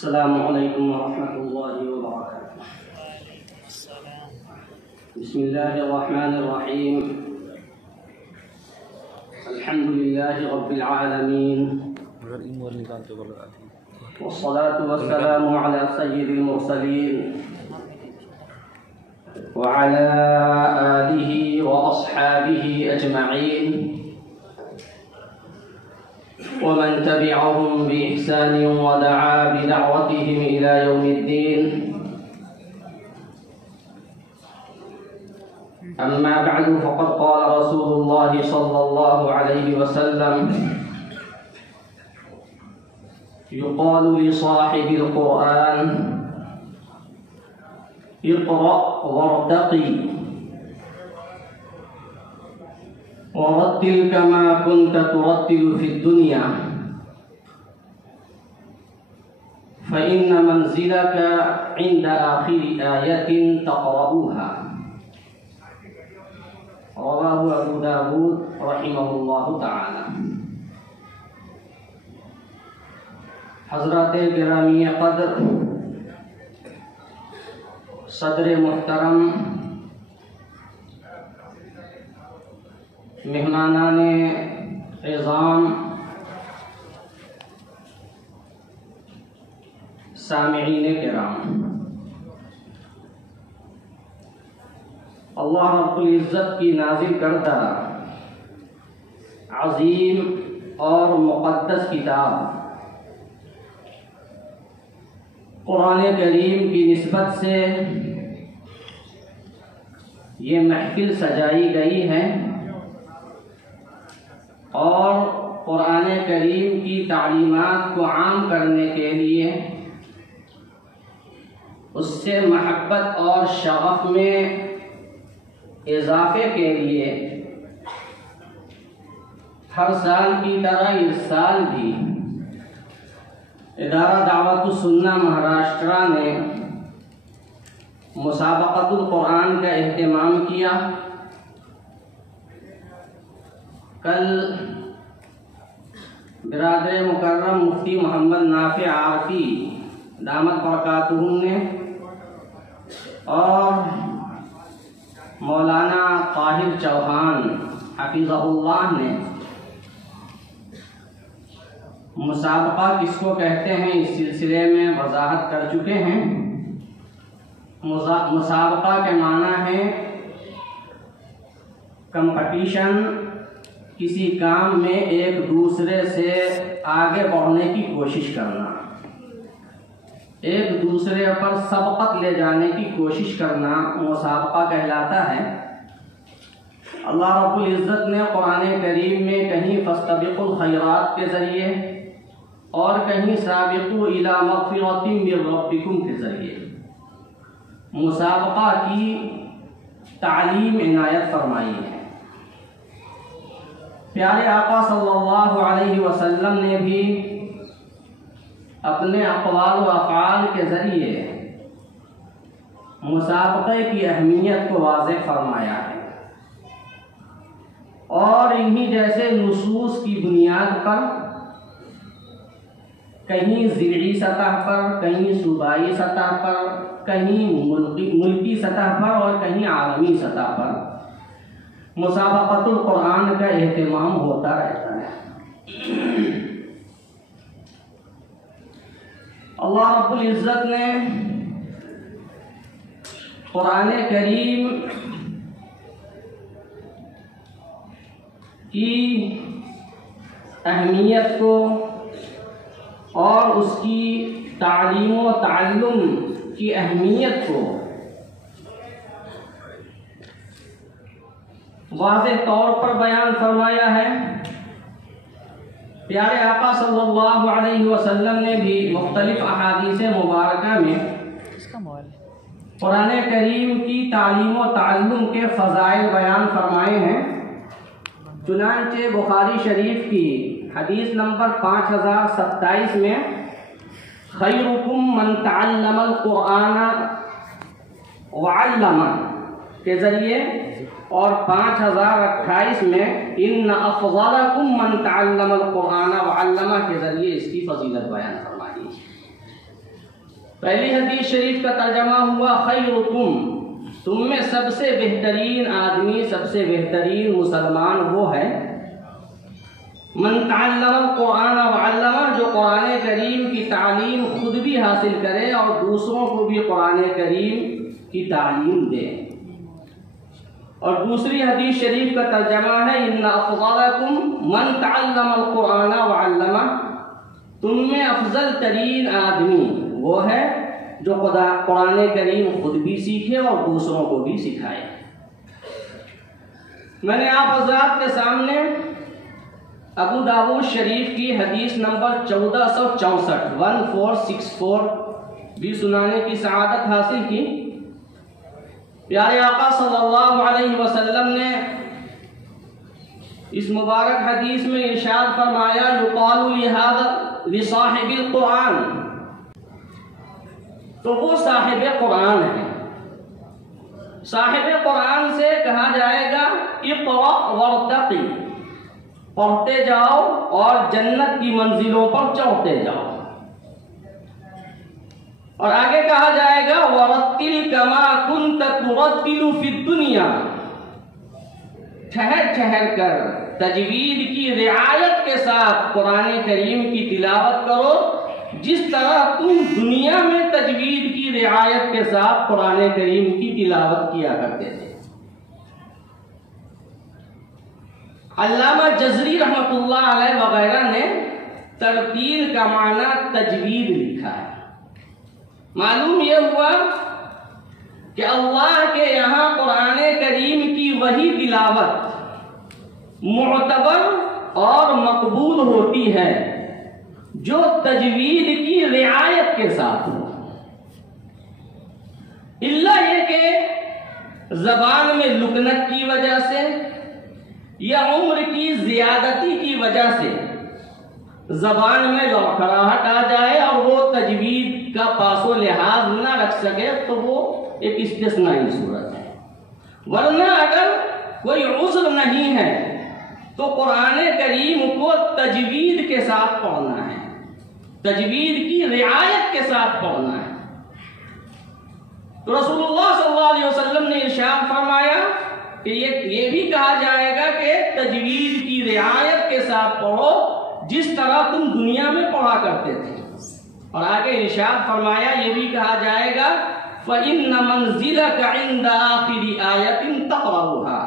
السلام علیکم ورحمۃ اللہ وبرکاتہ۔ بسم اللہ الرحمن الرحیم، الحمد للہ رب العالمین، والصلاة والسلام علی سید المرسلین وعلى آلہ واصحابہ اجمعین ومن تبعهم بإحسان ودعا بدعوتهم إلى يوم الدين. أما بعد، فقد قال رسول الله صلى الله عليه وسلم: يقال لصاحب القرآن اقرأ وارتقي ورتل كما كنت ترتل في الدنيا فإن منزلك عند آخر آية تقرأوها. رواه أبو داود رحمه الله تعالى. حضرات گرامی قدر، صدر محترم، مہمانان عظام، سامعین کرام، اللہ رب العزت کی نازل کردہ عظیم اور مقدس کتاب قرآن کریم کی نسبت سے یہ محفل سجائی گئی ہے اور قرآن کریم کی تعلیمات کو عام کرنے کے لیے، اس سے محبت اور شغف میں اضافے کے لیے ہر سال کی طرح اس سال بھی ادارہ دعوت السنہ مہاراشٹرا نے مسابقۃ القرآن کا اہتمام کیا۔ کل برادر مکرم مفتی محمد نافع عارفی دامت برکاتہم نے اور مولانا طاہر چوہان حفظہ اللہ نے مسابقہ کس کو کہتے ہیں اس سلسلے میں وضاحت کر چکے ہیں۔ مسابقہ کے معنی ہے کمپٹیشن، کسی کام میں ایک دوسرے سے آگے بڑھنے کی کوشش کرنا، ایک دوسرے پر سبقت لے جانے کی کوشش کرنا مسابقہ کہلاتا ہے۔ اللہ رب العزت نے قرآن کریم میں کہیں فاستبقوا الخیرات کے ذریعے اور کہیں سابقوا الی مغفرۃ من ربکم کے ذریعے مسابقہ کی تعلیم عنایت فرمائی ہے۔ پیارے آقا صلی اللہ علیہ وسلم نے بھی اپنے اقوال و افعال کے ذریعے مسابقے کی اہمیت کو واضح فرمایا ہے، اور انہی جیسے نصوص کی بنیاد پر کہیں ضلعی سطح پر، کہیں صوبائی سطح پر، کہیں ملکی سطح پر اور کہیں عالمی سطح پر مسابقۃ القرآن کا اہتمام ہوتا رہتا ہے۔ اللہ رب العزت نے قرآن کریم کی اہمیت کو اور اس کی تعلیم و تعلم کی اہمیت کو واضح طور پر بیان فرمایا ہے۔ پیارے آقا صلی اللہ علیہ وسلم نے بھی مختلف احادیث مبارکہ میں قرآن کریم کی تعلیم و تعلم کے فضائل بیان فرمائے ہیں۔ چنانچہ بخاری شریف کی حدیث نمبر 5027 میں خیرکم من تعلم القرآن وعلمہ کے ذریعے اور 5028 میں ان افضلکم من تعلم القرآن وعلمہ کے ذریعے اس کی فضیلت بیان فرمائی۔ پہلی حدیث شریف کا ترجمہ ہوا خیرکم، تم میں سب سے بہترین آدمی، سب سے بہترین مسلمان وہ ہے من تعلم القرآن وعلمہ، جو قرآن کریم کی تعلیم خود بھی حاصل کرے اور دوسروں کو بھی قرآن کریم کی تعلیم دے۔ اور دوسری حدیث شریف کا ترجمہ ہے ان افضلکم من تعلم القرآن وعلمہ، تم میں افضل ترین آدمی وہ ہے جو قرآن کریم خود بھی سیکھے اور دوسروں کو بھی سکھائے۔ میں نے آپ حضرات کے سامنے ابو داؤد شریف کی حدیث نمبر 1464 بھی سنانے کی سعادت حاصل کی۔ پیارے آقا صلی اللہ علیہ وسلم نے اس مبارک حدیث میں ارشاد فرمایا یقال لصاحب القرآن، تو وہ صاحب قرآن ہے۔ صاحب قرآن سے کہا جائے گا اقرأ وارتقی، پڑھتے جاؤ اور جنت کی منزلوں پر چڑھتے جاؤ۔ اور آگے کہا جائے گا وَرَتِّلْ كَمَا كُنْتَ تُرَتِّلُ فِي الدُّنْيَا، ٹھہر ٹھہر کر تجوید کی رعایت کے ساتھ قرآن کریم کی تلاوت کرو، جس طرح تم دنیا میں تجوید کی رعایت کے ساتھ قرآن کریم کی تلاوت کیا کرتے تھے۔ علامہ جزری رحمۃ اللہ علیہ وغیرہ نے ترتیل کا معنی تجوید لکھا ہے۔ معلوم یہ ہوا کہ اللہ کے یہاں قرآن کریم کی وہی تلاوت معتبر اور مقبول ہوتی ہے جو تجوید کی رعایت کے ساتھ ہو، الا یہ کہ زبان میں لکنت کی وجہ سے یا عمر کی زیادتی کی وجہ سے زبان میں لڑکھڑاہٹ آ جائے اور وہ تجوید کا پاس و لحاظ نہ رکھ سکے تو وہ ایک استثنائی صورت ہے، ورنہ اگر کوئی عذر نہیں ہے تو قرآن کریم کو تجوید کے ساتھ پڑھنا ہے، تجوید کی رعایت کے ساتھ پڑھنا ہے۔ تو رسول اللہ صلی اللہ علیہ وسلم نے ارشاد فرمایا کہ یہ بھی کہا جائے گا کہ تجوید کی رعایت کے ساتھ پڑھو جس طرح تم دنیا میں پڑھا کرتے تھے۔ اور آگے ارشاد فرمایا یہ بھی کہا جائے گا فَإِنَّ مَنزِلَكَ عِنْدَ آخِرِ آیَةٍ تَقْرَؤُهَا،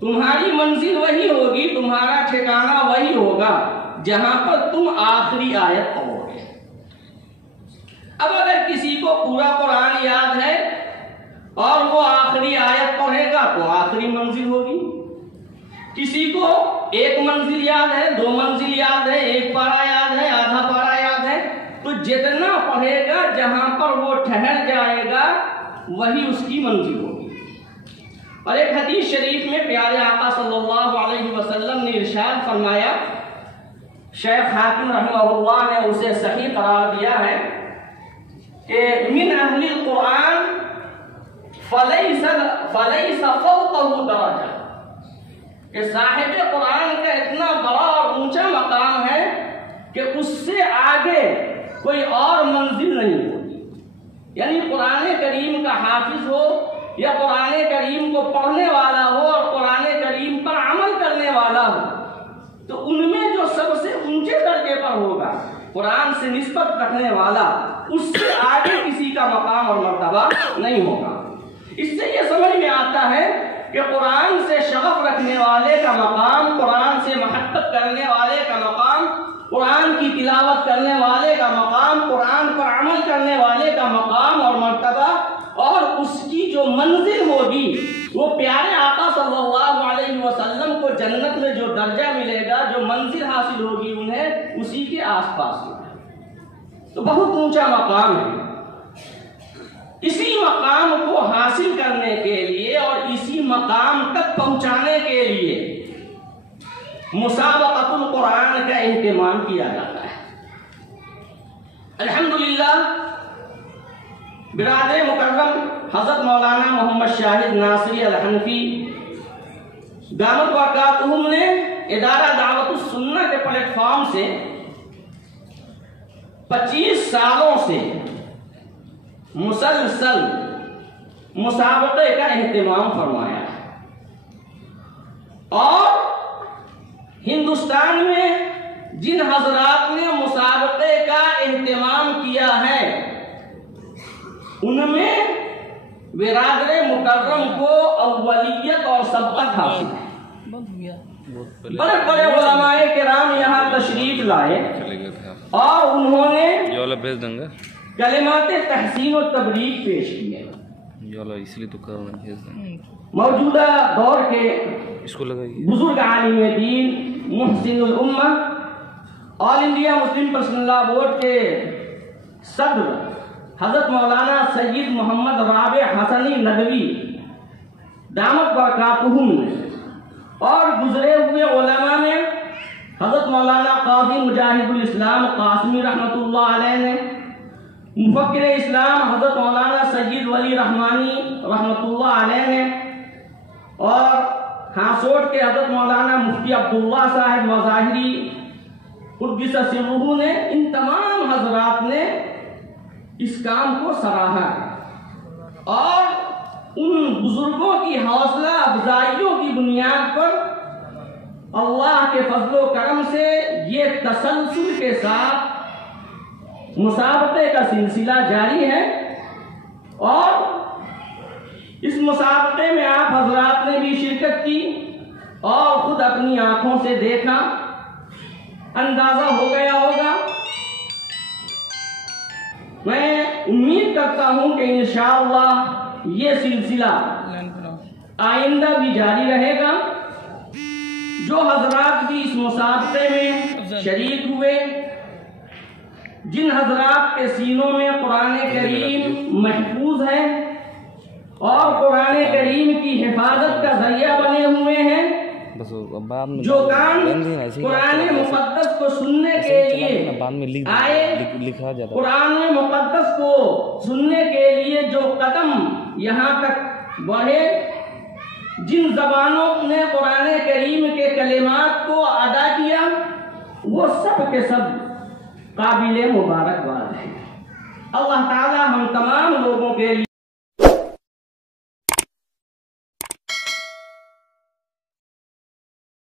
تمہاری منزل وہی ہوگی، تمہارا ٹھکانہ وہی ہوگا جہاں پر تم آخری آیت پڑھو گے۔ اب اگر کسی کو پورا قرآن یاد ہے اور وہ آخری آیت پڑھے گا تو آخری منزل ہوگی، کسی کو ایک منزل یاد ہے، دو منزل یاد ہے، ایک پارہ یاد ہے، آدھا پارہ یاد ہے، تو جتنا پڑھے گا جہاں پر وہ ٹھہر جائے گا وہی اس کی منزل ہوگی۔ اور ایک حدیث شریف میں پیارے آقا صلی اللہ علیہ وسلم نے ارشاد فرمایا، شیخ حاکم رحمہ اللہ نے اسے صحیح قرار دیا ہے کہ من اہل القرآن فلیس فوقہ درجہ، کہ صاحب قرآن کا اتنا بڑا اور اونچا مقام ہے کہ اس سے آگے کوئی اور منزل نہیں ہوتی۔ یعنی قرآن کریم کا حافظ ہو یا قرآن کریم کو پڑھنے والا ہو اور قرآن کریم پر عمل کرنے والا ہو، تو ان میں جو سب سے اونچے درجے پر ہوگا قرآن سے نسبت رکھنے والا، اس سے آگے کسی کا مقام اور مرتبہ نہیں ہوگا۔ اس سے یہ سمجھ میں آتا ہے کہ قرآن سے شغف رکھنے والے کا مقام، قرآن سے محبت کرنے والے کا مقام، قرآن کی تلاوت کرنے والے کا مقام، قرآن پر عمل کرنے والے کا مقام اور مرتبہ، اور اس کی جو منزل ہوگی وہ پیارے آقا صلی اللہ علیہ وسلم کو جنت میں جو درجہ ملے گا، جو منزل حاصل ہوگی انہیں، اسی کے آس پاس ہوگا۔ تو بہت اونچا مقام ہے۔ اسی مقام کو حاصل کرنے کے لیے اور اسی مقام تک پہنچانے کے لیے مسابقۃ القرآن کا اہتمام کیا جاتا ہے۔ الحمدللہ برادر مکرم حضرت مولانا محمد شاہد ناصری الحنفی دامت برکاتہم نے ادارہ دعوت السنہ کے پلیٹ فارم سے 25 سالوں سے مسلسل مسابقے کا اہتمام فرمایا ہے، اور ہندوستان میں جن حضرات نے مسابقے کا اہتمام کیا ہے ان میں برادر مکرم کو اولیت اور سبقت حاصل ہے۔ بڑے بڑے علماء کرام یہاں تشریف لائے اور انہوں نے کلمات تحسین و تبریک پیش کیے۔ موجودہ دور کے بزرگ عالم دین محسن الامہ، آل انڈیا مسلم پرسنل لا بورڈ کے صدر حضرت مولانا سید محمد رابع حسنی ندوی دامت برکاتہم نے، اور گزرے ہوئے علماء میں حضرت مولانا قاضی مجاہد الاسلام قاسمی رحمۃ اللہ علیہ نے، مفکر اسلام حضرت مولانا سید ولی رحمانی رحمۃ اللہ علیہ نے، اور ہاسوٹ کے حضرت مولانا مفتی عبداللہ صاحب مظاہری قدس سرہ نے، ان تمام حضرات نے اس کام کو سراہا ہے، اور ان بزرگوں کی حوصلہ افزائیوں کی بنیاد پر اللہ کے فضل و کرم سے یہ تسلسل کے ساتھ مسابقے کا سلسلہ جاری ہے، اور اس مسابقے میں آپ حضرات نے بھی شرکت کی اور خود اپنی آنکھوں سے دیکھا، اندازہ ہو گیا ہوگا۔ میں امید کرتا ہوں کہ انشاءاللہ یہ سلسلہ آئندہ بھی جاری رہے گا۔ جو حضرات بھی اس مسابقے میں شریک ہوئے، جن حضرات کے سینوں میں قرآن کریم محفوظ ہے اور قرآن کریم کی حفاظت کا ذریعہ بنے ہوئے ہیں، جو کان قرآن مقدس کو سننے کے لیے آئے، قرآن مقدس کو سننے کے لیے جو قدم یہاں تک بڑھے، جن زبانوں نے قرآن کریم کے کلمات کو ادا کیا، وہ سب کے سب قابل مبارکباد ہیں۔ اللہ تعالی ہم تمام لوگوں کے لیے